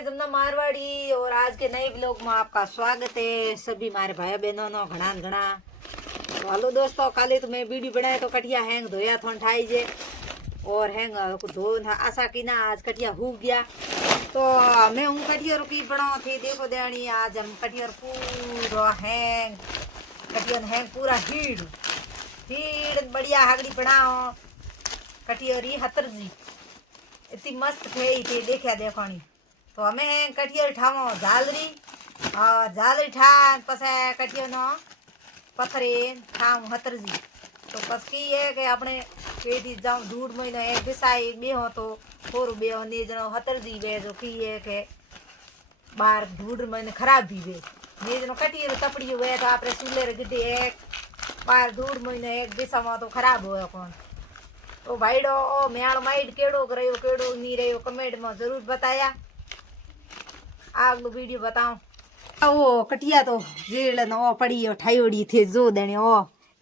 मैं जमुना मारवाड़ी और आज के नए ब्लॉग में आपका स्वागत है सभी मारे भाई बहनों नो घना घना। तो हेलो दोस्तों, काले तो मैं वीडियो बनाया तो कटिया हैंग धोया थोन ठाई जे और हैंग धो आशा की ना आज कटिया हो गया। तो मैं हूँ कटियर की बनाओ थी, देखो देनी आज हम कटियर पूरा हैंग कटियर हैंग पूरा हीड़ हीड़ बढ़िया हगड़ी बनाओ कटियरी हतर जी इतनी मस्त फेरी थी देखा देखनी। तो हमें कटियर ठावो झालरी झालरी ठान पसे कटियर नो पथरे ठाव हतरजी। तो बस की है कि अपने पेटी जाऊँ दूर महीनो एक बिसाई बेहो तो थोड़ू बेहो ने जनो हतरजी बे जो की है कि बार दूर महीने खराब भी बे ने जनो कटियर तपड़ी हुए तो आपरे चूल्हे गिटे एक बार दूर महीने एक दिशा में तो खराब हुए कौन। तो भाईडो ओ म्याल माइड केड़ो रह्यो केड़ो नी रह्यो कमेंट में जरूर बताया। आगलो वीडियो बताओ। ओ कटिया तो जेड़ न पड़ी ओ ठाईओड़ी थे जो देने ओ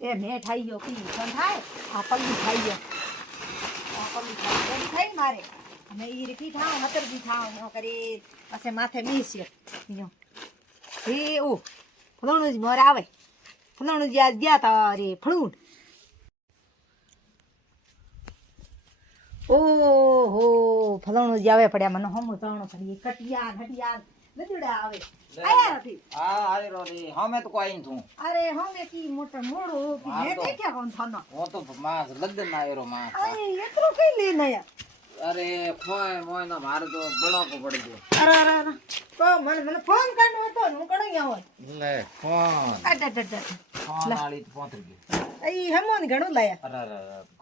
ए मैं ठाईयो की कोन थाय आ पल्ली ठाईयो आ पल्ली ठाई थाई मारे मैं ई रखी थाओ हतर जी थाओ ओ करे पसे माथे मीस्यो यो ए ओ फलोणो जी मोर आवे फलोणो जी आज गया था रे फळून ओहो फलाणो जी आवे पड्या मने हम जाणो पड़ी कटिया हटिया नदुड़ा आवे आया નથી हां आरे रो रे हमें तो कोई नहीं अरे हमें की मोटा मोड़ो की मैं देखया कोन थानो वो तो मास लग्न आयो रो मास अरे एतरो कई लेने आया अरे फोन मोय ना मारे तो बड़ो को पड़ गयो अरे तो મને ફોન કરનો હતો હું કડો આવો ले फोन અટ फोन वाली तो पहुंच गई ई हमोन घणो लाया अरे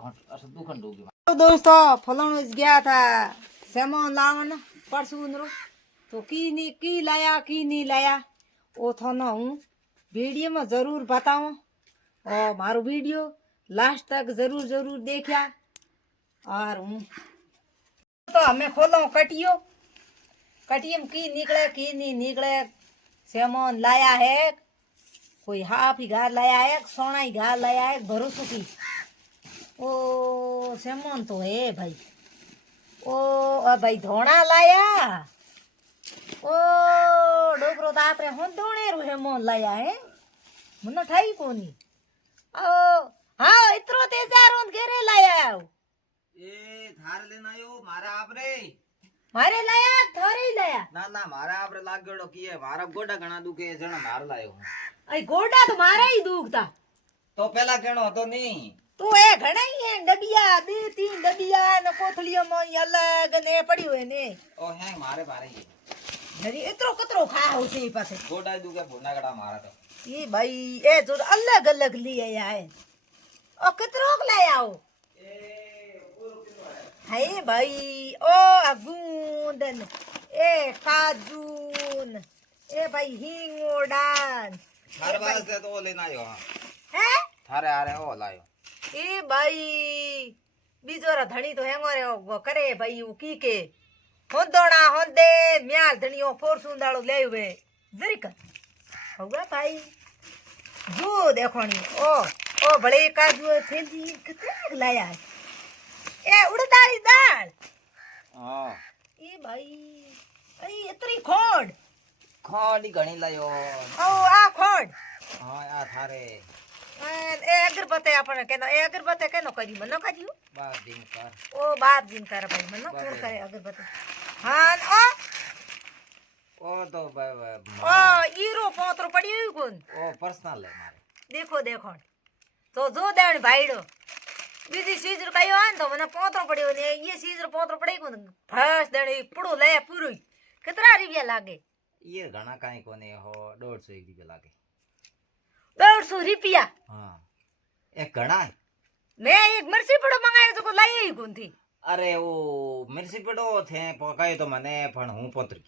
घंट अस दुखन डूगी। तो दोस्तों फलाणो गया था सामान लावन परसों रो तो की लाया की नहीं लाया वो थाना हूँ वीडियो में जरूर बताऊं और मारो वीडियो लास्ट तक जरूर देखा। और हूँ तो हमें खोलो कटियो कटियम की नहीं निकले सामान लाया है कोई हाफ ही घार लाया है सोना ही घार लाया है भरोसो की ओ सामान तो है भाई ओ भाई धोना लाया ओ डोकरो तो आपरे हों दोने रू हेमोन लाया है मनो ठाई कोनी ओ हाँ इतरो तेजारो घेरे लाया ए थार लेना आयो मारा आपरे मारे लाया थारे ही लाया ना मारा आपरे लागेड़ो की है मारा गोडा घणा दुखे जण मार लायो आई गोडा तो मारा ही दुखता तो पहला केणो હતો नहीं तू ए घणा ही है डबिया दे तीन डबिया न कोथलियो में अलग ने पड़ी हुए ने ओ है मारे बारे ही हरी इतरो कतरो खा हो से पासे गोडा दुखे भुना गड़ा मारा तो ये भाई ए जो अलग अलग लिए आए ओ कतरो लाया हो हाय भाई ओ अगूंदन ए काजून ए भाई हिंगोडान थारे वास्ते तो लेना आयो है थारे आ रहे हो लायो ए भाई बीजोरा धणी तो हेंगो रे वो करे भाई वो की के होंदोना होंदे म्याल धणियो फोरसून दाळो लेयो बे जरीक होगा भाई जो देखोनी ओ बड़े काजू थेली कितने लाया है ए उड़दाली दाल हां ए भाई आई इतनी खोड खोडी घणी लायो ओ आ खोड हां आ थारे ए अगरबत्ती आपने केनो ए अगरबत्ती केनो करी मनो करियो बाप दिन कर ओ बाप जिन कर भाई मनो कौन करे अगरबत्ती हां ओ तो ओ ईरो पोतरो पड़ियो कोन ओ पर्सनल है मारे देखो तो जो देण भाईडो बीजी चीज कयो आन तो मने पोतरो पड़ियो ने ये चीज पोतरो पड़ी कोन फस देण पुड़ो ले पूरो कितना रुपया लागे ये घना काई कोने हो 150 रुपया लागे 150 रुपया हां एक घना है मैं एक मर्सी पड़ो मंगायो तो को लाई ही कोन थी अरे वो मिर्ची पड़ो थे पकायो तो मने पण हूं पोतर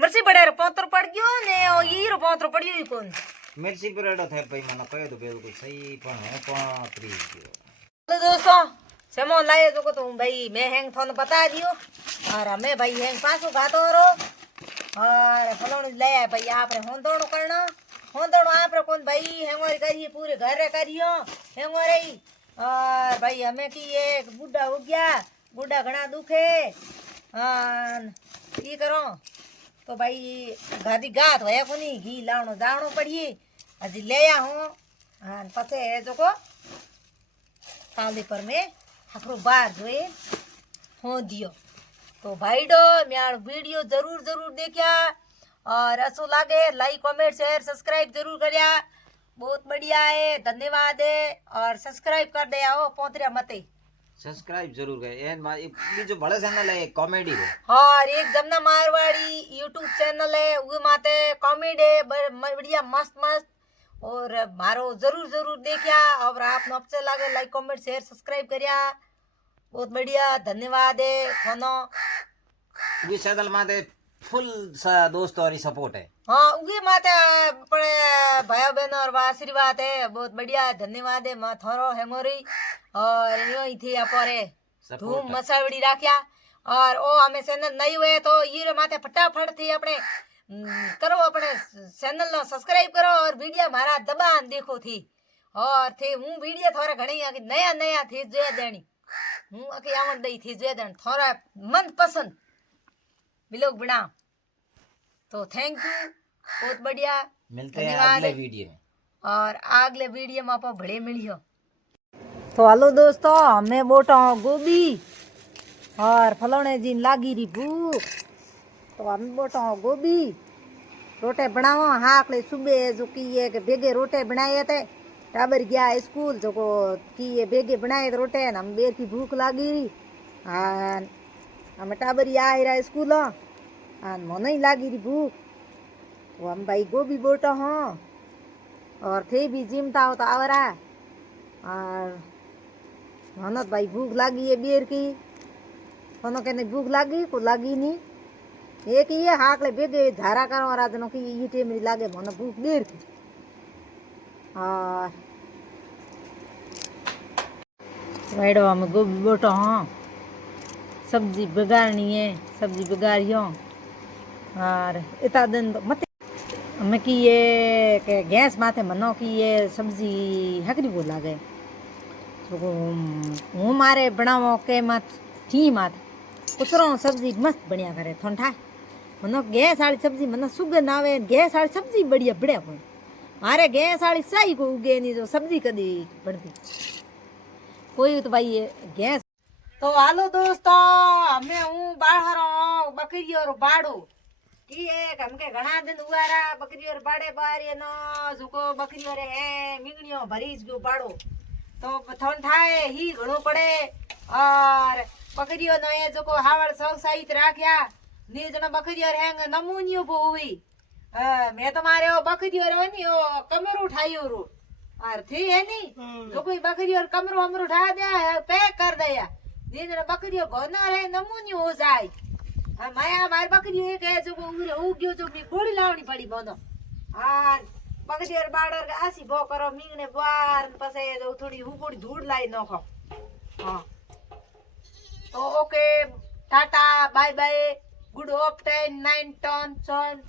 मर्सी पड़े रे पोतरो पड़ गयो ने ओ ईरो पोतरो पड़ियो ही कोन मिर्ची पड़ो थे भाई मने कयो तो बिल्कुल सही पण हूं पोतरी गयो। तो दोस्तों सामान लायो जो को तो भाई मैं हैंग थोन बता दियो और हमें भाई हैंग पासो गातो रो और फलोण लाया भाई आपरे होंदोणो करना होंदोणो आपरे कोन भाई हेंगोरी करिए पूरे घर रे करियो हेंगोरी और भाई हमें की एक बुड्ढा हो गया बुड्ढा घना दुखे अन की करो तो भाई गादी गात होया कोनी घी लावणो जावणो पड़िए हजी ले आ हूं अन पछे है जो को काली पर में हकरो बार जोए हो दियो तो भाईडो म्यार वीडियो जरूर जरूर देखिया और असो लागे लाइक कमेंट शेयर सब्सक्राइब जरूर करया बहुत बढ़िया है धन्यवाद है और सब्सक्राइब कर दे आओ पोतरिया मते सब्सक्राइब जरूर करे एन बीजो बड़े चैनल है कॉमेडी रो और एक जमना मारवाड़ी यूट्यूब चैनल है उगे माते कॉमेडी है बढ़िया मस्त मस्त और मारो जरूर जरूर देखिया और आप अच्छे लागे लाइक कमेंट शेयर सब्सक्राइब करिया बहुत बढ़िया धन्यवाद है थानो ये चैनल माते फुल दोस्तों और सपोर्ट है हाँ उगे माते अपने भाई बहन और आशीर्वाद है बहुत बढ़िया धन्यवाद है मा थोरो हेमोरी और यो ही थी अपरे धूम मचावड़ी राख्या और ओ हमें चैनल नहीं हुए तो ये माथे फटाफट थी अपने करो अपने चैनल नो सब्सक्राइब करो और वीडियो मारा दबान देखो थी और थे हूँ वीडियो थोड़ा घणी आके नया नया थी जोया देनी हूँ आके आवड़ दई थी जोया देनी थोड़ा मन पसंद विलोग बना तो थैंक यू बहुत बढ़िया मिलते हैं अगले वीडियो में और अगले वीडियो में आप बड़े मिलियो तो हेलो दोस्तों हमें बोटा गोभी और फलोने जी लागी री भूख तो हमें बोटा गोभी रोटे बनाओ हाक ले सुबह जो की ये के बेगे रोटे बनाए थे टाबर गया स्कूल जो को की ये बेगे बनाए रोटे हम बेर की भूख लागी री हमें टाबर आ रहा स्कूल मन ही लागी री भूख तो हम भाई गोभी बोटा हाँ और थे भी जिमता हो तो आवरा और मनत भाई भूख लागी है बेर की कोनो कहने भूख लागी को लागी नहीं एक ये हाकले बेगे झारा करो और आज नो की ये टेम लागे मन भूख बेर की और राइडो हम गोभी बोटा हाँ सब्जी बिगाड़नी है सब्जी बिगाड़ियो और इतना दिन तो मत मैं की ये के गैस माथे मनो की ये सब्जी हकरी बोल लागे तो हूँ मारे बनावो के मत थी मत कुतरो सब्जी मस्त बढ़िया करे ठंडा मनो गैस वाली सब्जी मनो सुगंध आवे गैस वाली सब्जी बढ़िया बढ़िया पड़े मारे गैस वाली सही को उगे नहीं जो सब्जी कदी बढ़ती कोई तो भाई ये गैस तो हालो दोस्तों हमें हूँ बाहर बकरी और बाड़ो की एक हमके घना दिन हुआ रहा बकरी और बाड़े बारे नो जुको बकरी और है मिंगनियो भरीज गयो बाड़ो तो थन थाए ही घणो पड़े और बकरियो नो ये जुको हावड़ सौ साहित राख्या ने जना बकरी और हैंग नमूनियो बो हुई मैं तुम्हारे ओ बकरी और वनी ओ कमरो उठाइयो रो और थी है नहीं जो कोई बकरी और कमरो हमरो उठा दिया पैक कर दिया ने जना बकरी और गोना रे नमूनियो हो जाए माया मार बकरी एक है जो उरे हो गयो जो मी गोली लावनी पड़ी बोनो आ बकरी और बाड़र के आसी बो करो मींगने बार पसे जो थोड़ी हुकोड़ी धूड़ लाई नखो हां तो okay tata bye bye good of time 9 ton